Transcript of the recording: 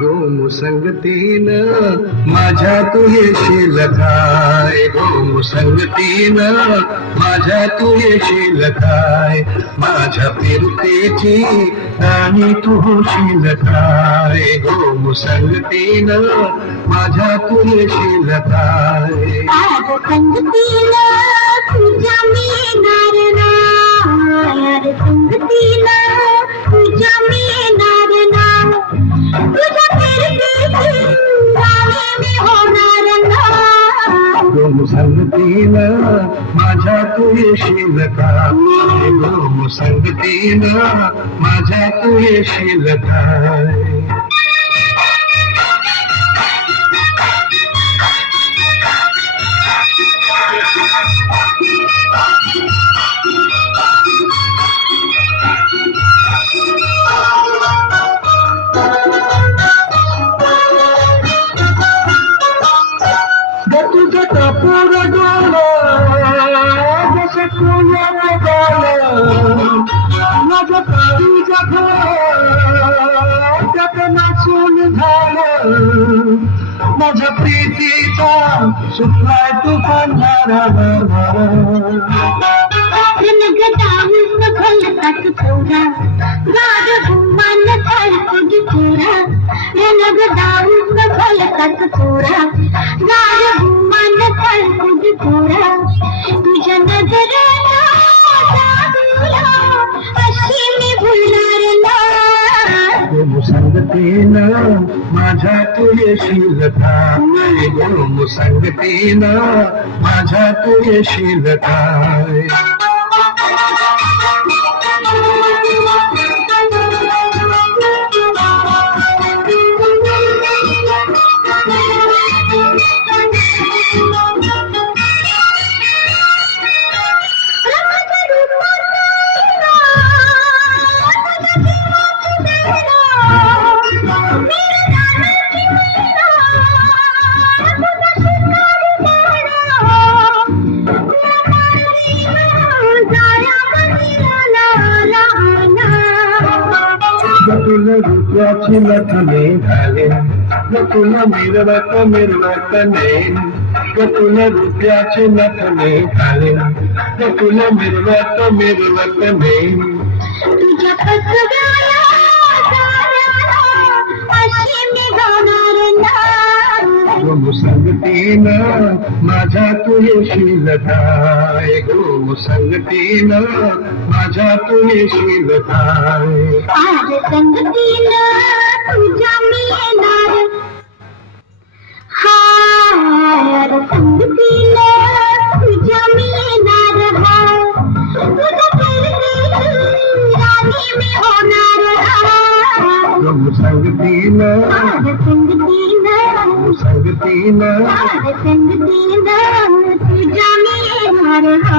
गोमुसंगतीनं माझ्या तू येशील काय, गोमुसंगतीनं माझ्या तू येशील काय, माझ्या फिरतेची राणी तू होशील काय, गोमुसंगतीनं माझ्या तू येशील काय. संगतीला तुझ्या मी येणार ना, संगतीला तुझ्या मी येणार ना, तुझ्या फिरतीची राणी मी होणार ना. गोमुसंगतीनं माझ्या तू येशील काय, गोमुसंगतीनं माझ्या तू येशील काय. तुझं कापूर डोळा जसं तुझ्या माझं काळी त्यात नाचून झालं, माझ्या प्रीतीचा सुटलाय तुफान धारा. खलतात पोरा गाड घुमान तुझी पोरा, दाऊन खलतात पोरा गाड घुमान तुझी पोरा. तुझ्या नजरेला अशी मी भुलणार ना. गोमुसंगतीनं माझ्या तू येशील काय, गोमुसंगतीनं माझ्या तू येशील काय. तुला रुपयाची लखने घालेन, तुला मिरवत नेन, तुला रुपयाची लखने घालेन, तुला मिरवत नेन. तुझ्या पसराला अशी मी गाणार ना. गोमुसंगतीनं माझ्या तू येशील काय, गोमुसंगतीनं माझ्या तू येशील काय. आज संगतीला तुझ्या मी येणार, हार संगतीला तुझ्या मी येणार, तुझ्या फिरतीची राणी मी होणार. गोमुसंगतीनं संगतीला तुझ्या मी येणार.